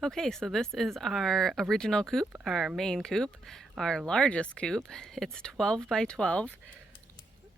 Okay, so this is our original coop, our main coop, our largest coop. It's 12 by 12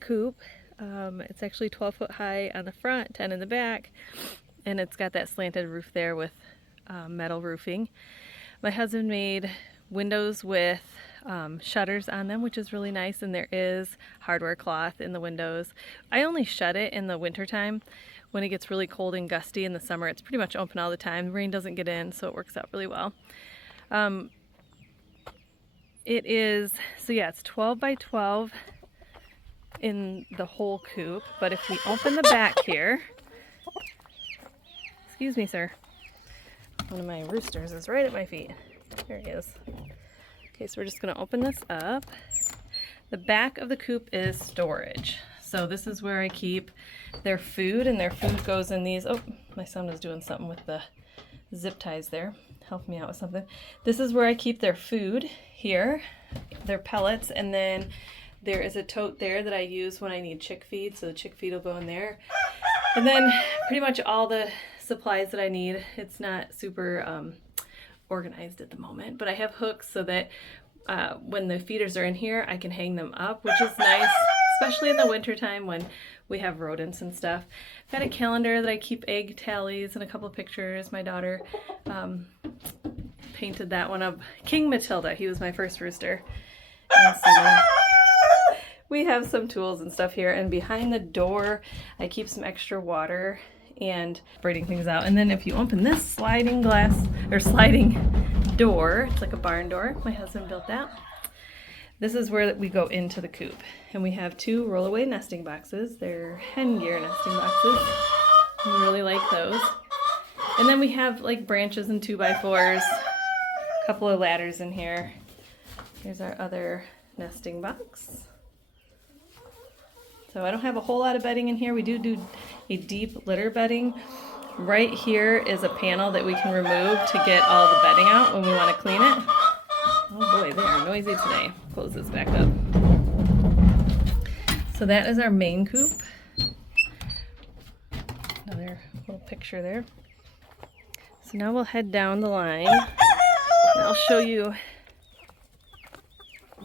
coop. It's actually 12 foot high on the front, 10 in the back, and it's got that slanted roof there with metal roofing. My husband made windows with shutters on them, which is really nice, and there is hardware cloth in the windows. I only shut it in the wintertime. When it gets really cold and gusty in the summer, it's pretty much open all the time. Rain doesn't get in, so it works out really well. It is, so yeah, it's 12 by 12 in the whole coop, but if we open the back here, excuse me, sir, one of my roosters is right at my feet. There he is. Okay, so we're just gonna open this up. The back of the coop is storage. So this is where I keep their food, and their food goes in these. Oh, my son was doing something with the zip ties there. Help me out with something. This is where I keep their food here, their pellets, and then there is a tote there that I use when I need chick feed, so the chick feed will go in there. And then pretty much all the supplies that I need. It's not super organized at the moment, but I have hooks so that when the feeders are in here, I can hang them up, which is nice, especially in the wintertime when we have rodents and stuff. I've got a calendar that I keep egg tallies and a couple of pictures. My daughter painted that one of King Matilda. He was my first rooster. And so we have some tools and stuff here, and behind the door I keep some extra water and braiding things out. And then if you open this sliding glass or sliding door, it's like a barn door, my husband built that. This is where we go into the coop, and we have two rollaway nesting boxes. They're hen gear nesting boxes. I really like those. And then we have like branches and 2x4s, a couple of ladders in here. Here's our other nesting box. So I don't have a whole lot of bedding in here. We do a deep litter bedding. Right here is a panel that we can remove to get all the bedding out when we want to clean it. Oh boy, they are noisy today. Close this back up. So that is our main coop. Another little picture there. So now we'll head down the line, and I'll show you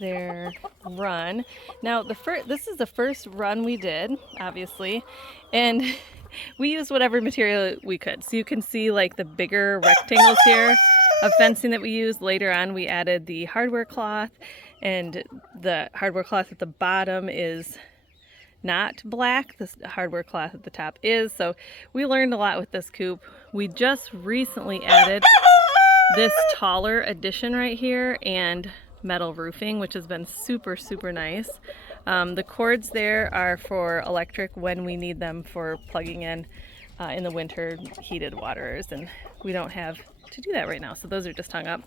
their run. Now this is the first run we did, obviously, and we used whatever material we could. So you can see like the bigger rectangles here of fencing that we used. Later on we added the hardware cloth, and the hardware cloth at the bottom is not black. The hardware cloth at the top is. So we learned a lot with this coop. We just recently added this taller addition right here and metal roofing, which has been super nice. The cords there are for electric when we need them for plugging in the winter heated waters, and we don't have to do that right now, so those are just hung up.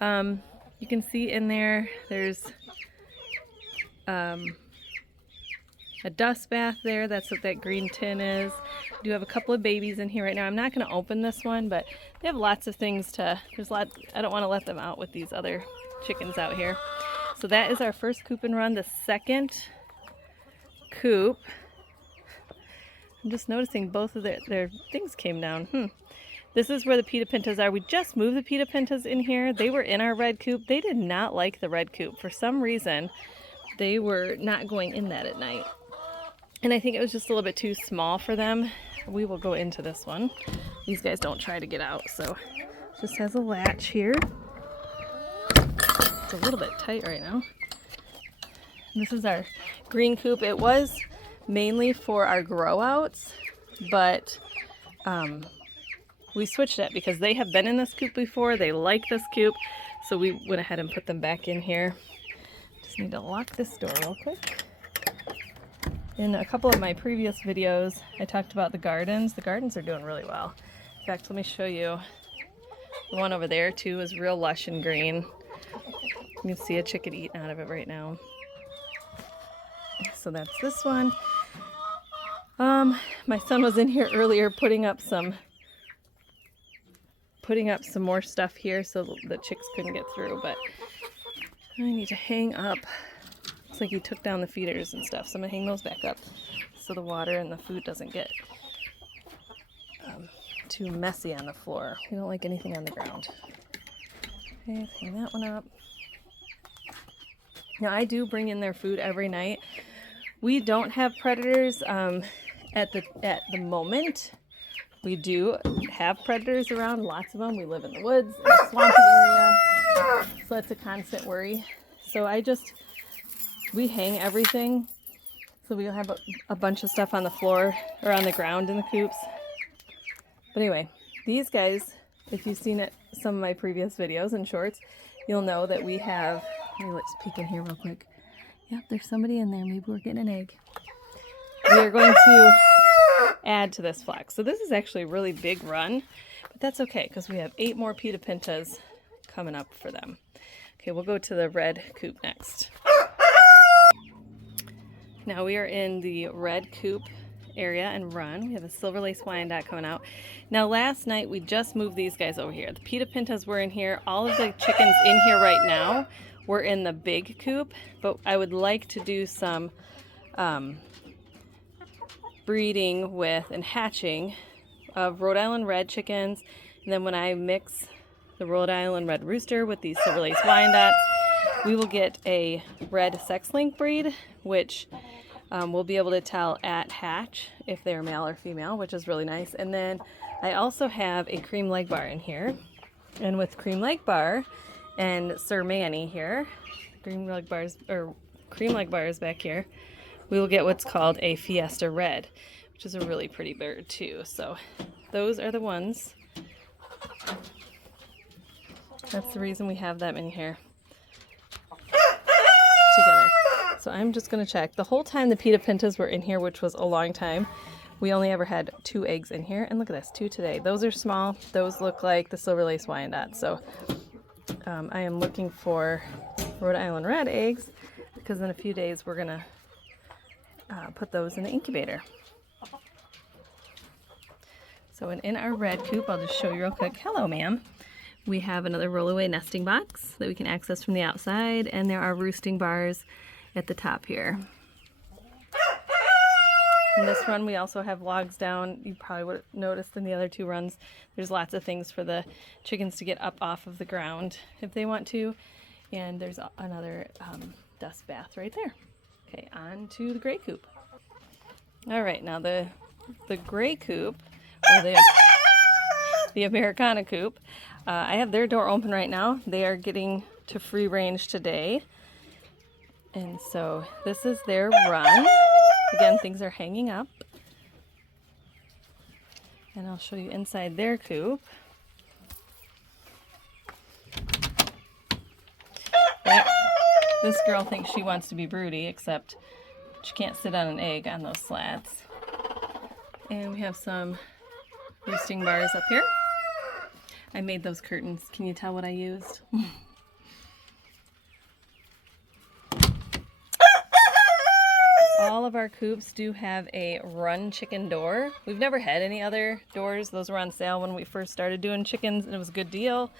You can see in there's a dust bath there. That's what that green tin is. We do have a couple of babies in here right now. I'm not going to open this one, but they have lots of things to, I don't want to let them out with these other chickens out here. So that is our first coop and run. The second coop, I'm just noticing both of their things came down. This is where the pita pintas are. We just moved the pita pintas in here. They were in our red coop. They did not like the red coop. For some reason, they were not going in that at night. And I think it was just a little bit too small for them. We will go into this one. These guys don't try to get out, so it just has a latch here. It's a little bit tight right now. This is our green coop. It was mainly for our grow outs, but we switched it because they have been in this coop before. They like this coop, so we went ahead and put them back in here. Just need to lock this door real quick. In a couple of my previous videos, I talked about the gardens. The gardens are doing really well. In fact, let me show you. The one over there too is real lush and green. You can see a chicken eating out of it right now. So that's this one. My son was in here earlier putting up some more stuff here so the chicks couldn't get through, but I need to hang up. Looks like he took down the feeders and stuff, so I'm gonna hang those back up so the water and the food doesn't get too messy on the floor. We don't like anything on the ground. Okay, let's hang that one up. Now I do bring in their food every night. We don't have predators at the moment. We do have predators around, lots of them. We live in the woods, in a swampy area, so that's a constant worry. So we hang everything. So we'll have a bunch of stuff on the floor or on the ground in the coops. But anyway, these guys, if you've seen some of my previous videos and shorts, you'll know that we have, let's peek in here real quick. Yep, there's somebody in there. Maybe we're getting an egg. We are going to add to this flock. So this is actually a really big run, but that's okay because we have 8 more pita pintas coming up for them. Okay, we'll go to the red coop next. Now we are in the red coop area and run. We have a silver lace Wyandotte coming out. Now last night we just moved these guys over here. The pita pintas were in here. All of the chickens in here right now were in the big coop, but I would like to do some breeding with and hatching of Rhode Island red chickens, and then when I mix the Rhode Island red rooster with these silver lace Wyandottes, we will get a red sex link breed, which we'll be able to tell at hatch if they're male or female, which is really nice. And then I also have a cream leg bar in here, and with cream leg bar and Sir Manny here, cream leg bars back here, we will get what's called a Fiesta Red, which is a really pretty bird too. So those are the ones. That's the reason we have them in here together. So I'm just going to check. The whole time the pita pintas were in here, which was a long time, we only ever had 2 eggs in here. And look at this, 2 today. Those are small. Those look like the silver lace Wyandotte. So I am looking for Rhode Island red eggs because in a few days we're going to put those in the incubator. So in our red coop, I'll just show you real quick. Hello, ma'am. We have another rollaway nesting box that we can access from the outside, and there are roosting bars at the top here. In this run, we also have logs down. You probably would have noticed in the other 2 runs, there's lots of things for the chickens to get up off of the ground if they want to. And there's another dust bath right there. Okay, on to the gray coop. All right, now the gray coop, or the Americana coop, I have their door open right now. They are getting to free range today. And so this is their run. Again, things are hanging up. And I'll show you inside their coop. This girl thinks she wants to be broody, except she can't sit on an egg on those slats. And we have some roosting bars up here. I made those curtains. Can you tell what I used? All of our coops do have a run chicken door. We've never had any other doors. Those were on sale when we first started doing chickens, and it was a good deal.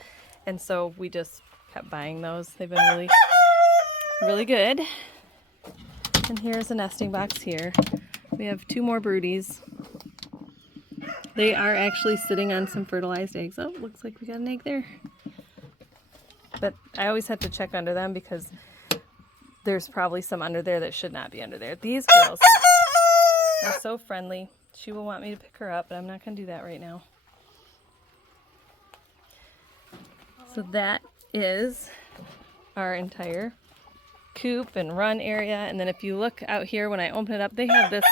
And so we just kept buying those. They've been really, really good. And here's a nesting box here. We have 2 more broodies. They are actually sitting on some fertilized eggs. Oh, looks like we got an egg there. But I always have to check under them because there's probably some under there that should not be under there. These girls are so friendly. She will want me to pick her up, but I'm not going to do that right now. So that is our entire coop and run area. And then if you look out here, when I open it up, they have this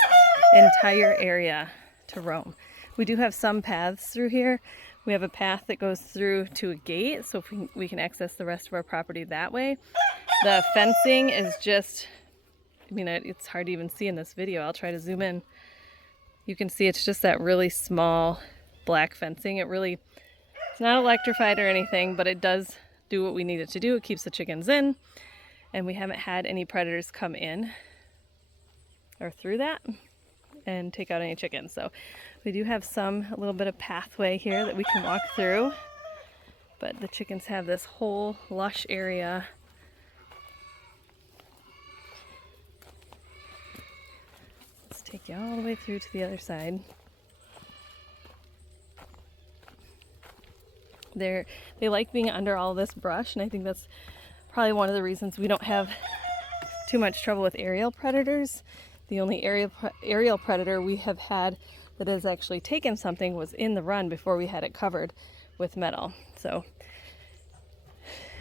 entire area to roam. We do have some paths through here. We have a path that goes through to a gate, so if we can access the rest of our property that way. The fencing is just, I mean, it's hard to even see in this video. I'll try to zoom in. You can see it's just that really small black fencing. It's not electrified or anything, but it does do what we need it to do. It keeps the chickens in, and we haven't had any predators come in or through that and take out any chickens. So we do have a little bit of pathway here that we can walk through, but the chickens have this whole lush area. Let's take you all the way through to the other side. They like being under all this brush, and I think that's probably one of the reasons we don't have too much trouble with aerial predators. The only aerial predator we have had that has actually taken something was in the run before we had it covered with metal. So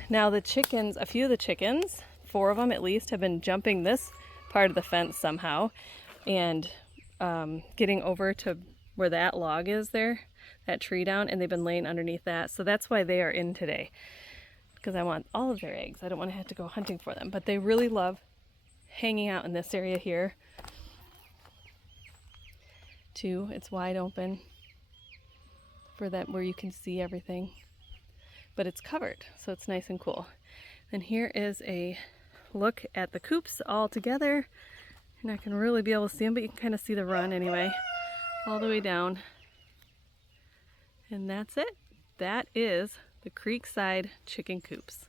now the chickens, a few of the chickens, 4 of them at least, have been jumping this part of the fence somehow and getting over to where that log is there, that tree down, and they've been laying underneath that. So that's why they are in today, because I want all of their eggs. I don't want to have to go hunting for them, but they really love hanging out in this area here too. It's wide open for that, where you can see everything, but it's covered, so it's nice and cool. And here is a look at the coops all together. You're not going to really be able to see them, but you can kind of see the run anyway, all the way down. And that's it. That is the Creekside chicken coops.